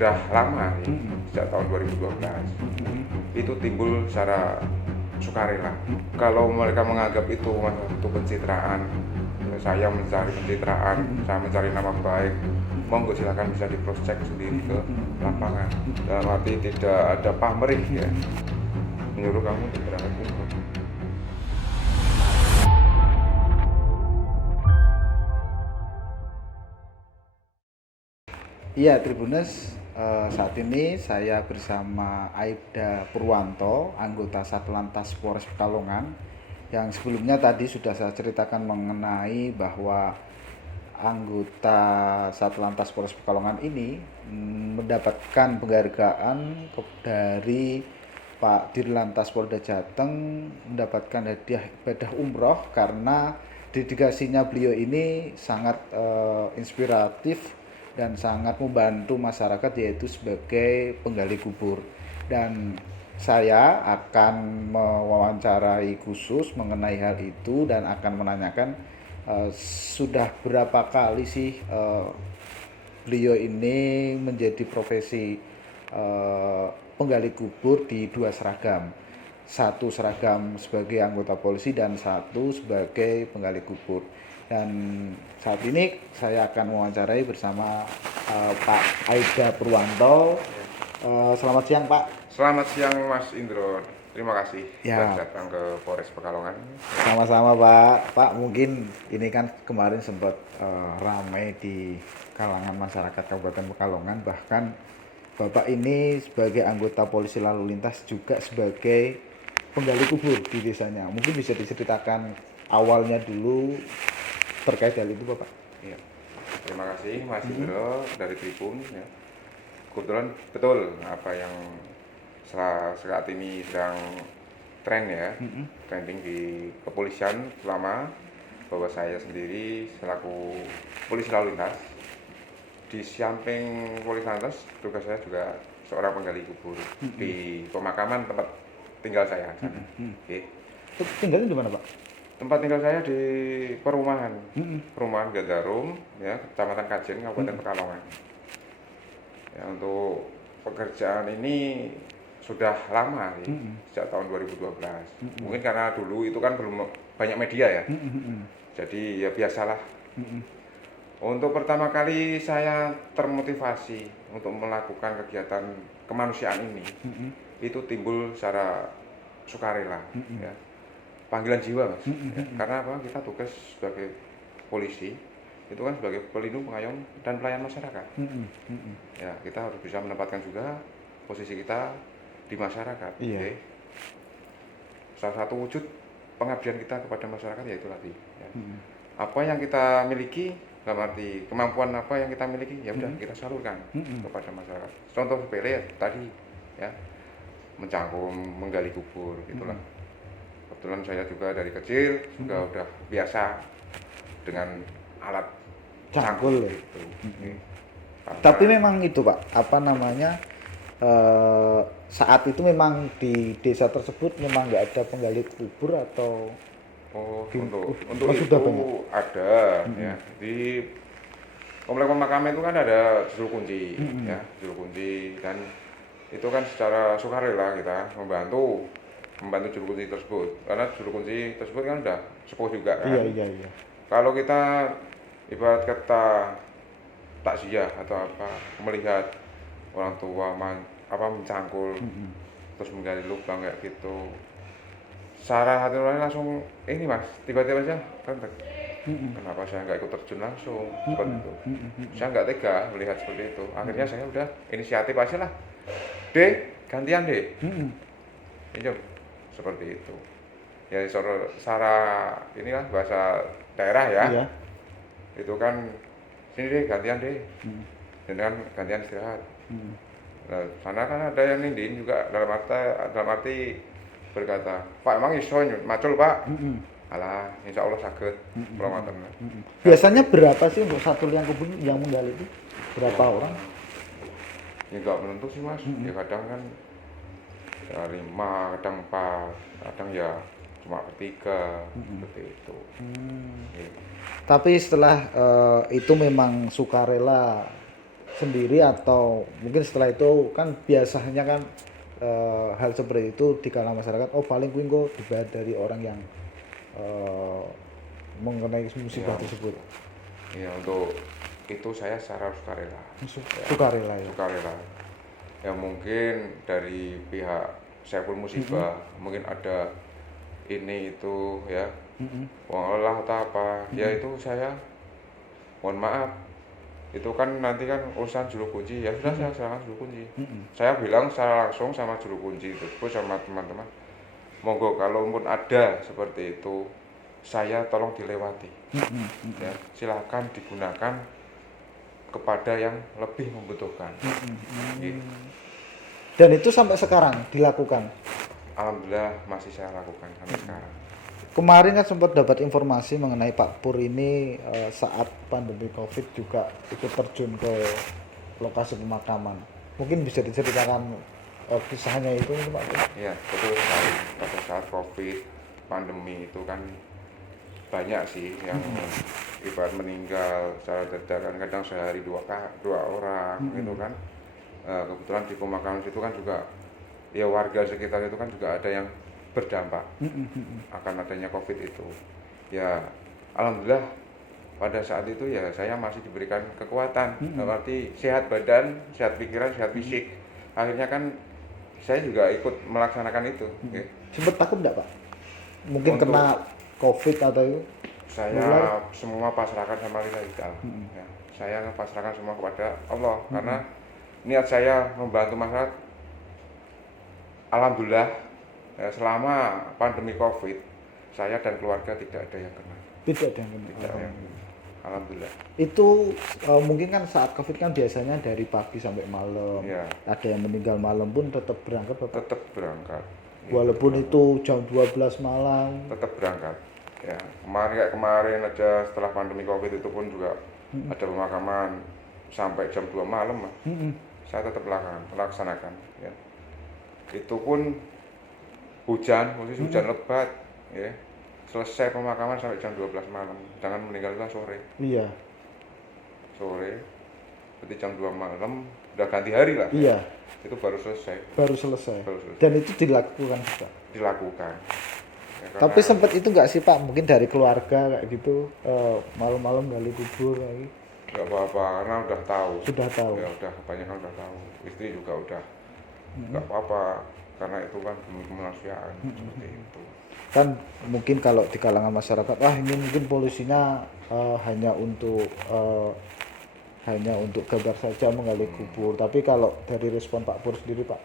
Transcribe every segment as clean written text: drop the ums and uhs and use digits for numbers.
sudah lama nih, sejak tahun 2012. Itu timbul secara sukarela. Kalau mereka menganggap itu satu pencitraan, saya mencari pencitraan, saya mencari nama baik, monggo silakan bisa di cross check sendiri ke lapangan. Dalam arti tidak ada pamrih ya, menyuruh kamu untuk berangkat umroh. Iya, Tribuners, saat ini saya bersama Aibda Purwanto, anggota Satlantas Polres Pekalongan, yang sebelumnya tadi sudah saya ceritakan mengenai bahwa anggota Satlantas Polres Pekalongan ini mendapatkan penghargaan dari Pak Dirlantas Polda Jateng, mendapatkan hadiah ibadah umroh karena dedikasinya beliau ini sangat inspiratif dan sangat membantu masyarakat, yaitu sebagai penggali kubur. Dan saya akan mewawancarai khusus mengenai hal itu dan akan menanyakan sudah berapa kali sih beliau ini menjadi profesi penggali kubur di dua seragam. Satu seragam sebagai anggota polisi dan satu sebagai penggali kubur. Dan saat ini saya akan mewawancarai bersama Pak Aibda Purwanto. Selamat siang, Pak. Selamat siang Mas Indro, terima kasih Ya. sudah datang ke Polres Pekalongan. Sama-sama, Pak. Pak, mungkin ini kan kemarin sempat ramai di kalangan masyarakat Kabupaten Pekalongan, bahkan Bapak ini sebagai anggota polisi lalu lintas juga sebagai penggali kubur di desanya. Mungkin bisa diceritakan awalnya dulu terkait hal itu, Bapak. Ya. Terima kasih Mas Indro dari Tribun ya. Kebetulan betul apa yang saat ini sedang tren ya, trending di kepolisian, terutama bahwa saya sendiri selaku polisi lalu lintas, di samping polisi lalu lintas tugas saya juga seorang penggali kubur di pemakaman tempat tinggal saya. Oke. Tinggalnya di mana, Pak? Tempat tinggal saya di perumahan Gadarum ya, Kecamatan Kajen, Kabupaten Pekalongan. Ya, untuk pekerjaan ini sudah lama nih, sejak tahun 2012. Mungkin karena dulu itu kan belum banyak media ya. Jadi ya biasalah. Untuk pertama kali saya termotivasi untuk melakukan kegiatan kemanusiaan ini, itu timbul secara sukarela ya. Panggilan jiwa, Mas. Ya, karena apa? Kita tugas sebagai polisi itu kan sebagai pelindung, pengayom dan pelayan masyarakat. Ya, kita harus bisa menempatkan juga posisi kita di masyarakat. Iya. Okay? Salah satu wujud pengabdian kita kepada masyarakat yaitu tadi. Ya. Apa yang kita miliki, dalam arti kemampuan apa yang kita miliki, ya udah kita salurkan kepada masyarakat. Contoh sepele ya, tadi ya, mencangkum, menggali kubur, gitulah. Kebetulan saya juga dari kecil juga udah biasa dengan alat Cangkul. itu. Tapi memang itu, Pak, apa namanya, saat itu memang di desa tersebut memang nggak ada penggali kubur atau untuk itu sudah banyak? ada ya, di komplek pemakaman itu kan ada juru kunci ya, juru kunci, dan itu kan secara sukarela kita membantu juru kunci tersebut, karena juru kunci tersebut kan udah sepuh juga kan. Iya. Kalau kita ibarat kata takziah atau apa, melihat orang tua mencangkul terus menggali lubang kayak gitu, secara hati nurani langsung ini, Mas, tiba-tiba aja kan, kenapa saya nggak ikut terjun langsung seperti itu. Saya nggak tega melihat seperti itu. Akhirnya saya udah inisiatif aja lah, gantian deh, pinjam, seperti itu ya. Secara inilah bahasa daerah ya. Iya. Itu kan sini deh, gantian deh, dan kan gantian istirahat. Nah, sana kan ada yang nindin juga, dalam arti berkata, Pak emang iso macul Pak. Alah, insya Allah saged. Biasanya berapa sih untuk satu liang kubur yang menggali itu? Berapa orang? Ya nggak menentu sih, Mas. Ya kadang kan ya 5, kadang 4, kadang ya cuma bertiga, seperti itu. Ya. Tapi setelah itu memang sukarela sendiri atau mungkin setelah itu kan biasanya kan hal seperti itu di kalangan masyarakat, oh paling kuwi engko dibayar dari orang yang eh, mengenai musibah Ya, tersebut. ya untuk itu saya secara sukarela. Sukarela ya. Sukarela. Ya mungkin dari pihak Saiful Musibah mungkin ada ini itu ya uang lelah atau apa ya itu saya mohon maaf itu kan nanti kan urusan juru kunci ya sudah saya serahkan juru kunci. Saya bilang secara langsung sama juru kunci itu sama teman-teman monggo kalaupun ada seperti itu saya tolong dilewati ya silahkan digunakan kepada yang lebih membutuhkan. Gitu. Dan itu sampai sekarang dilakukan. Alhamdulillah masih saya lakukan sampai sekarang. Kemarin kan sempat dapat informasi mengenai Pak Pur ini saat pandemi Covid juga ikut terjun ke lokasi pemakaman. Mungkin bisa diceritakan kisahnya itu Pak Pur? Iya, betul sekali. Pada saat Covid pandemi itu kan banyak sih yang ibarat meninggal secara dadakan kadang sehari dua orang gitu kan. Kebetulan di pemakaman itu kan juga ya warga sekitar itu kan juga ada yang berdampak akan adanya Covid itu. Ya alhamdulillah pada saat itu ya saya masih diberikan kekuatan, berarti sehat badan, sehat pikiran, sehat fisik. Akhirnya kan saya juga ikut melaksanakan itu. Ya. Sempat takut enggak Pak? Mungkin Untuk kena Covid atau itu? saya semua pasrahkan sama lillahi ta'ala. Ya, saya pasrahkan semua kepada Allah karena niat saya membantu masyarakat. Alhamdulillah ya, selama pandemi Covid saya dan keluarga tidak ada yang kena. Tidak ada yang kena. Tidak yang alhamdulillah. Itu mungkin kan saat Covid kan biasanya dari pagi sampai malam. Ya. Ada yang meninggal malam pun tetap berangkat Bapak. Tetap berangkat. Walaupun itu jam 12 malam. Tetap berangkat. Ya, kemarin aja setelah pandemi Covid itu pun juga ada pemakaman sampai jam 2 malam Mas. Saya tetap melaksanakan ya. Itu pun hujan, posisi hujan lebat ya. Selesai pemakaman sampai jam 12 malam. Jangan meninggalkan sore. Iya. Sore. Berarti jam 2 malam udah ganti hari lah. Iya. Itu baru selesai. Baru selesai. Baru selesai. Dan itu dilakukan juga. Dilakukan. Ya, Tapi sempat itu nggak sih Pak? Mungkin dari keluarga kayak gitu malam-malam gali kubur lagi. Nggak apa-apa karena udah tahu. Sudah tahu. Ya udah kebanyakan udah tahu. Istri juga udah nggak apa-apa karena itu kan demi kemanusiaan seperti itu. Kan mungkin kalau di kalangan masyarakat, ini mungkin polusinya hanya untuk gambar saja menggali kubur. Tapi kalau dari respon Pak Pur sendiri Pak?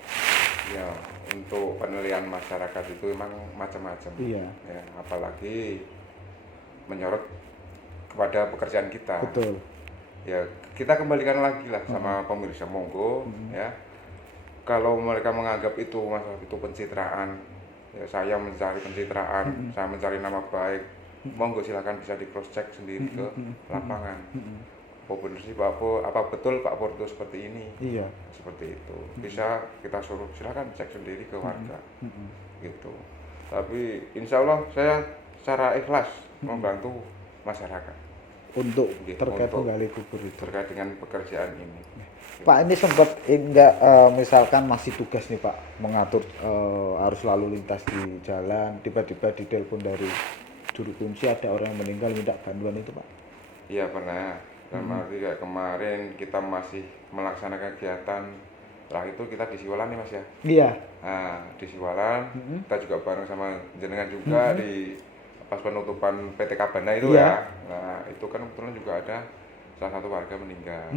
Ya untuk penilaian masyarakat itu memang macam-macam. Iya. Ya, apalagi menyorot kepada pekerjaan kita. Betul. Ya kita kembalikan lagi lah sama pemirsa monggo ya. Kalau mereka menganggap itu masalah itu pencitraan, ya saya mencari pencitraan, saya mencari nama baik, monggo silakan bisa di cross check sendiri ke lapangan. Oh benar sih Pak Pur, apa betul Pak Pur itu seperti ini? Iya. Seperti itu. Bisa kita suruh silakan cek sendiri ke warga. Gitu. Tapi insya Allah saya secara ikhlas membantu masyarakat. Untuk Gitu, terkait untuk menggali kubur itu. terkait dengan pekerjaan ini. Pak ini sempat enggak misalkan masih tugas nih Pak mengatur arus lalu lintas di jalan, tiba-tiba ditelepon dari juru kunci ada orang yang meninggal minta bantuan itu Pak? Iya pernah. Dan kayak kemarin kita masih melaksanakan kegiatan terakhir itu kita di Siwalan nih Mas ya. Iya. Nah di Siwalan kita juga bareng sama jenengan juga di pas penutupan PT Kabana itu ya. Nah itu kan kebetulan juga ada salah satu warga meninggal.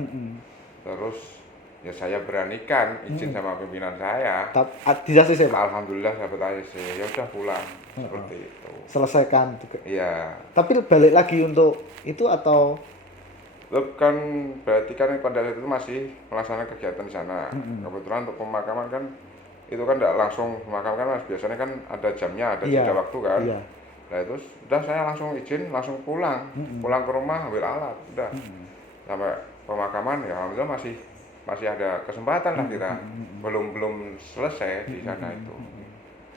Terus ya saya beranikan izin sama pimpinan saya. Tidak sih Pak. Alhamdulillah dapat ACC. Ya udah pulang seperti itu. Selesaikan. Iya. Tapi balik lagi untuk itu atau? Loh, kan berarti kan pada saat itu masih melaksanakan kegiatan di sana. Kebetulan untuk pemakaman kan itu kan tidak langsung pemakaman kan Mas. Biasanya kan ada jamnya, ada jeda waktu kan. Iya. Nah itu udah saya langsung izin, langsung pulang ke rumah ambil alat, udah sampai pemakaman ya alhamdulillah masih ada kesempatan lah kita, belum selesai di sana itu.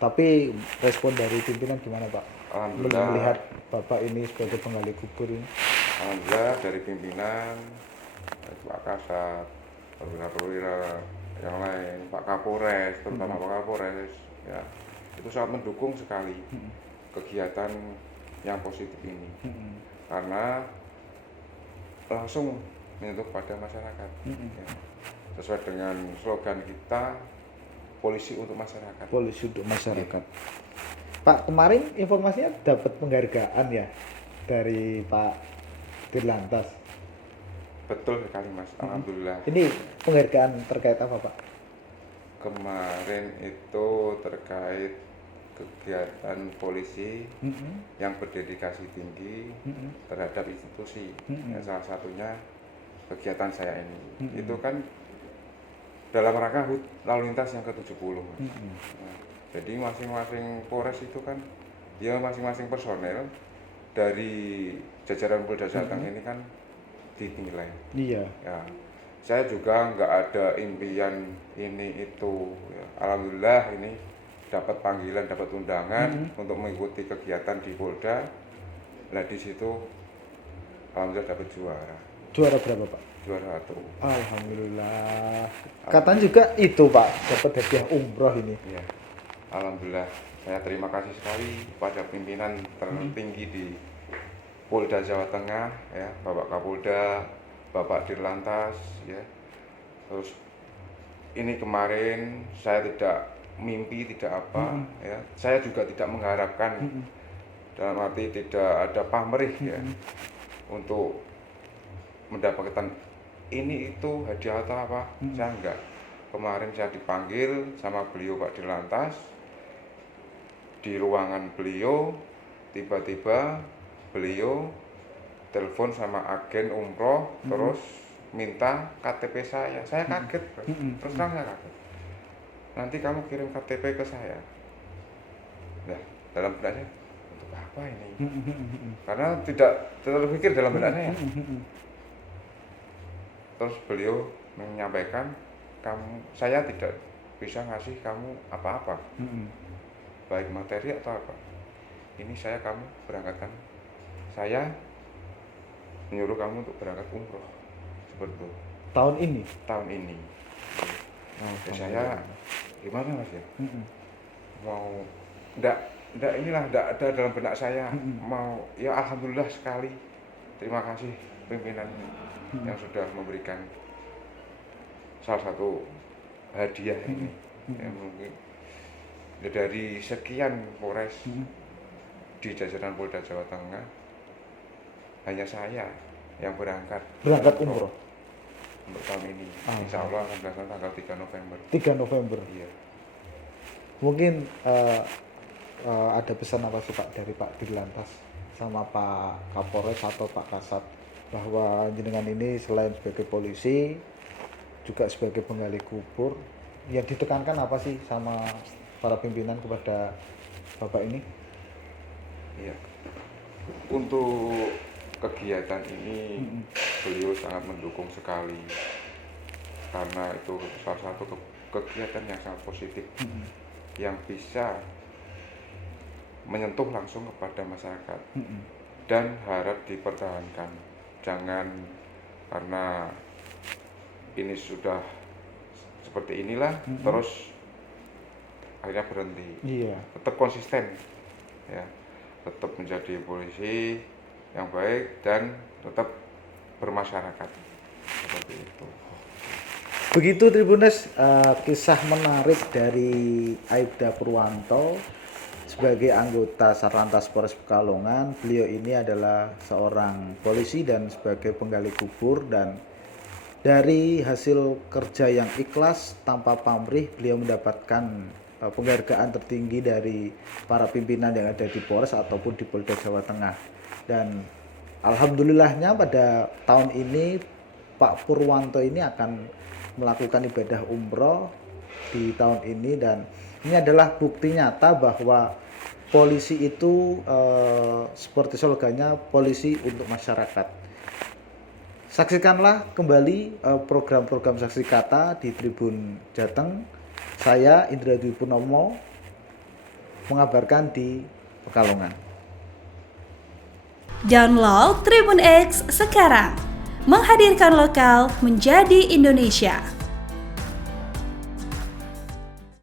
Tapi respon dari pimpinan gimana Pak? Alhamdulillah. Melihat Bapak ini sebagai penggali kubur ini. Alhamdulillah dari pimpinan Pak Kasat perwira-perwira yang lain, Pak Kapolres, terutama Pak Kapolres, ya itu sangat mendukung sekali kegiatan yang positif ini, karena langsung menyentuh pada masyarakat, ya. Sesuai dengan slogan kita, polisi untuk masyarakat. Polisi untuk masyarakat. Pak, kemarin informasinya dapat penghargaan ya dari Pak Dirlantas. Betul sekali Mas, alhamdulillah. Ini penghargaan terkait apa Pak? Kemarin itu terkait kegiatan polisi yang berdedikasi tinggi terhadap institusi. Ya, salah satunya kegiatan saya ini. Itu kan dalam rangka HUT lalu lintas yang ke-70. Nah, jadi masing-masing Polres itu kan ya masing-masing personel dari jajaran Polda Jateng ini kan dinilai. Iya. Ya, saya juga nggak ada impian ini itu. Ya, alhamdulillah ini dapat panggilan, dapat undangan untuk mengikuti kegiatan di Polda. Nah di situ alhamdulillah dapat juara. Juara berapa Pak? Juara 1. Alhamdulillah. Katanya juga itu Pak, dapat hadiah umroh ini. Ya, alhamdulillah. Saya terima kasih sekali pada pimpinan tertinggi di Polda Jawa Tengah, ya, Bapak Kapolda, Bapak Dirlantas, ya. Terus ini kemarin saya tidak mimpi, tidak apa, ya. Saya juga tidak mengharapkan, dalam arti tidak ada pamrih, ya, untuk mendapatkan ini itu hadiah atau apa. Saya enggak. Kemarin saya dipanggil sama beliau Pak Dirlantas di ruangan beliau, tiba-tiba beliau telepon sama agen umroh, terus minta KTP saya. Saya kaget, terus terang saya kaget. Nanti kamu kirim KTP ke saya. Nah, dalam benak saya, untuk apa ini? Karena tidak terpikir dalam benak saya. Terus beliau menyampaikan, saya tidak bisa ngasih kamu apa-apa, baik materi atau apa. Ini kamu berangkatkan. Saya menyuruh kamu untuk berangkat umroh, seperti itu. Tahun ini? Tahun ini. Ya, saya gimana Mas ya? Mau enggak ada dalam benak saya. Mau ya alhamdulillah sekali. Terima kasih pimpinan yang sudah memberikan salah satu hadiah ini. Ya, mungkin dari sekian Polres di jajaran Polda Jawa Tengah, hanya saya yang berangkat umroh untuk tahun ini. Insya Allah akan berangkat tanggal 3 November. 3 November. Iya. Mungkin ada pesan apa sih Pak dari Pak Dirlantas sama Pak Kapolres atau Pak Kasat, bahwa jenengan ini selain sebagai polisi juga sebagai penggali kubur, yang ditekankan apa sih sama para pimpinan kepada Bapak ini? Iya. Untuk kegiatan ini beliau sangat mendukung sekali, karena itu salah satu kegiatan yang sangat positif, yang bisa menyentuh langsung kepada masyarakat, dan harap dipertahankan. Jangan karena ini sudah seperti inilah terus akhirnya berhenti. Iya. Tetap konsisten, ya, tetap menjadi polisi yang baik dan tetap bermasyarakat, seperti itu. Begitu Tribuners, kisah menarik dari Aibda Purwanto sebagai anggota Satlantas Polres Pekalongan. Beliau ini adalah seorang polisi dan sebagai penggali kubur, dan dari hasil kerja yang ikhlas tanpa pamrih, beliau mendapatkan penghargaan tertinggi dari para pimpinan yang ada di Polres ataupun di Polda Jawa Tengah. Dan alhamdulillahnya pada tahun ini Pak Purwanto ini akan melakukan ibadah umroh di tahun ini, dan ini adalah bukti nyata bahwa polisi itu seperti slogannya, polisi untuk masyarakat. Saksikanlah kembali program-program Saksi Kata di Tribun Jateng. Saya Indra Dwi Purnomo mengabarkan di Pekalongan. Download Tribun X sekarang, menghadirkan lokal menjadi Indonesia.